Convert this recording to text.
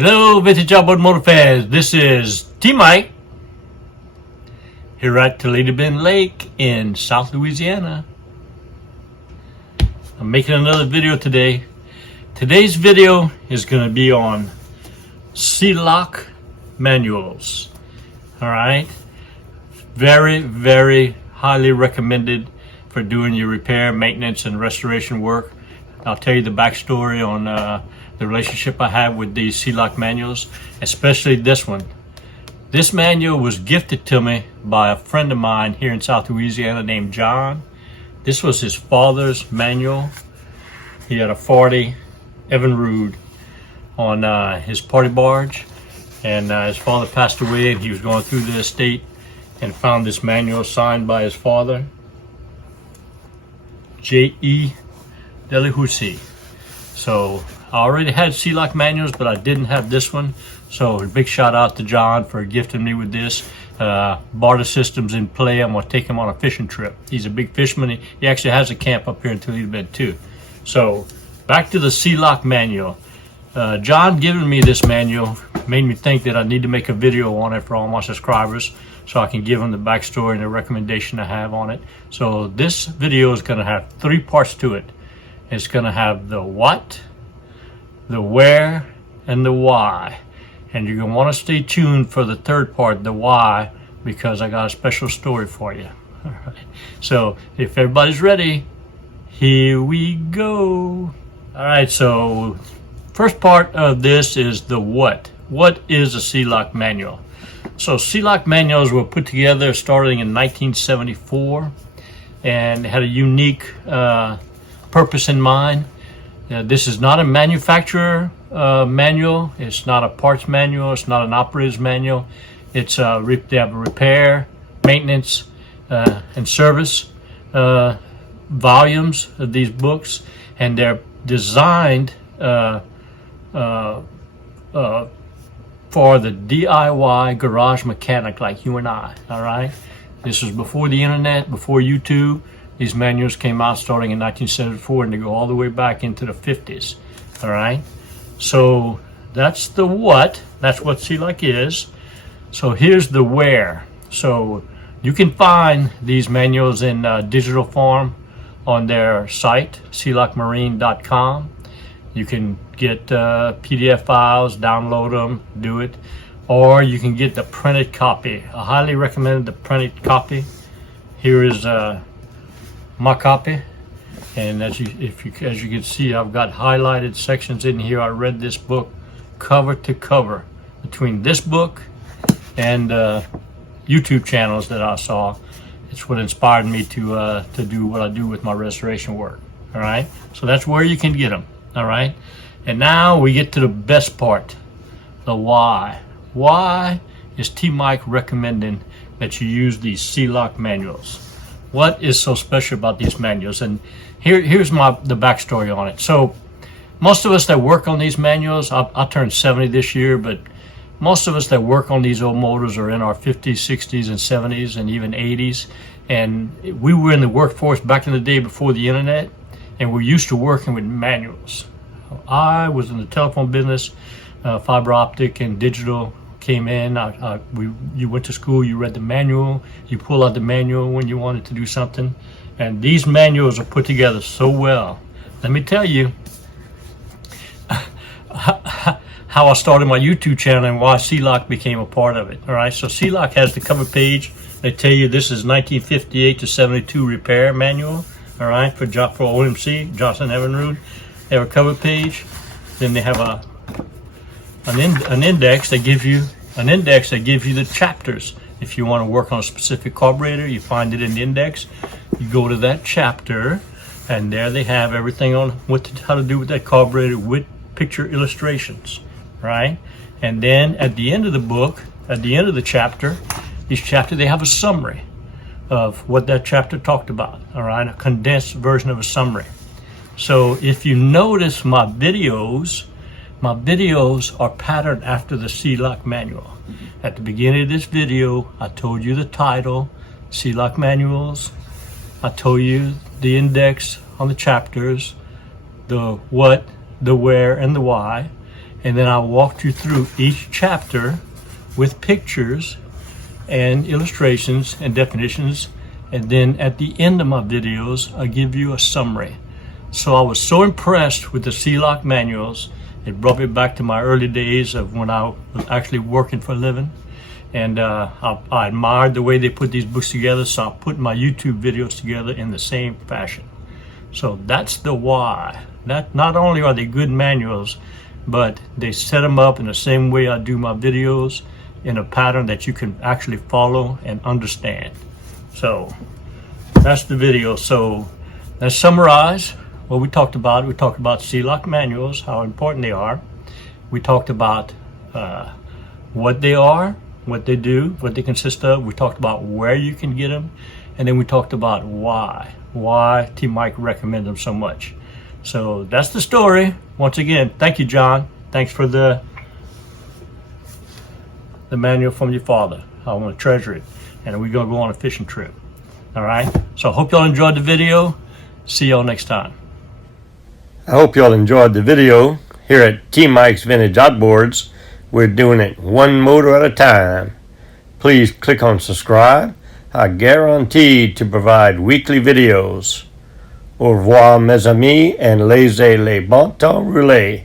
Hello, vintage outboard motor fans. This is T-Mike here at Toledo Bend Lake in South Louisiana. I'm making another video today. Today's video is going to be on SELOC manuals. All right, very highly recommended for doing your repair, maintenance, and restoration work. I'll tell you the backstory on the relationship I have with these SELOC manuals, especially this one. This manual was gifted to me by a friend of mine here in South Louisiana named John. This was his father's manual. He had a 40 Evinrude on his party barge, and his father passed away, and he was going through the estate and found this manual signed by his father, J.E. Delahousie. So I already had SELOC manuals, but I didn't have this one. So a big shout out to John for gifting me with this. Barter system's in play. I'm gonna take him on a fishing trip. He's a big fisherman. He actually has a camp up here in Toledo Bend too. So back to the SELOC manual. John giving me this manual made me think that I need to make a video on it for all my subscribers, so I can give them the backstory and the recommendation I have on it. So this video is gonna have 3 parts to it. It's gonna have the what, the where, and the why. And you're gonna wanna stay tuned for the 3rd part, the why, because I got a special story for you. All right. So if everybody's ready, here we go. All right, so first part of this is the what. What is a SELOC manual? So SELOC manuals were put together starting in 1974 and had a unique purpose in mind. This is not a manufacturer manual. It's not a parts manual. It's not an operator's manual. It's they have a repair, maintenance, and service volumes of these books, and they're designed for the DIY garage mechanic like you and I. All right, this was before the internet, before YouTube. These manuals came out starting in 1974, and they go all the way back into the 50s. All right, so that's the what. That's what SELOC is. So here's the where. So you can find these manuals in digital form on their site, selocmarine.com. You can get PDF files, download them, do it, or you can get the printed copy. I highly recommend the printed copy. Here is my copy, and as you can see, I've got highlighted sections in here. I read this book cover to cover. Between this book and YouTube channels that I saw, it's what inspired me to do what I do with my restoration work. All right, so that's where you can get them. All right, and now we get to the best part, the why. Why is T-Mike recommending that you use these SELOC manuals? What is so special about these manuals? And here's the backstory on it. So most of us that work on these manuals, I turned 70 this year, but most of us that work on these old motors are in our 50s, 60s, and 70s, and even 80s. And we were in the workforce back in the day before the internet, and we're used to working with manuals. I was in the telephone business, fiber optic and digital came in. You went to school, you read the manual, you pull out the manual when you wanted to do something, and these manuals are put together so well. Let me tell you how I started my YouTube channel and why SELOC became a part of it. All right, so SELOC has the cover page. They tell you this is 1958 to 72 repair manual. All right, for OMC, Johnson Evinrude. They have a cover page. Then they have an index that gives you the chapters. If you want to work on a specific carburetor, you find it in the index. You go to that chapter, and there they have everything on how to do with that carburetor with picture illustrations, right? And then at the end of the book, at the end of the chapter, each chapter they have a summary of what that chapter talked about. All right, a condensed version of a summary. So if you notice my videos are patterned after the SELOC manual. At the beginning of this video, I told you the title, SELOC manuals. I told you the index on the chapters, the what, the where, and the why. and then I walked you through each chapter with pictures and illustrations and definitions, and then at the end of my videos I give you a summary. So I was so impressed with the SELOC manuals, it brought me back to my early days of when I was actually working for a living, and I admired the way they put these books together, so I put my YouTube videos together in the same fashion. So that's the why. Not only are they good manuals, but they set them up in the same way I do my videos, in a pattern that you can actually follow and understand. So that's the video. So let's summarize what we talked about. We talked about SELOC manuals, how important they are. We talked about what they are, what they do, what they consist of. We talked about where you can get them, and then we talked about why T. Mike recommends them so much. So that's the story. Once again, thank you, John. Thanks for the manual from your father. I want to treasure it, and we're gonna go on a fishing trip. All right, so I hope y'all enjoyed the video. See y'all next time. I hope y'all enjoyed the video. Here at T. Mike's Vintage Outboards, we're doing it one motor at a time. Please click on subscribe. I guarantee to provide weekly videos. Au revoir mes amis, and laissez les bon temps rouler.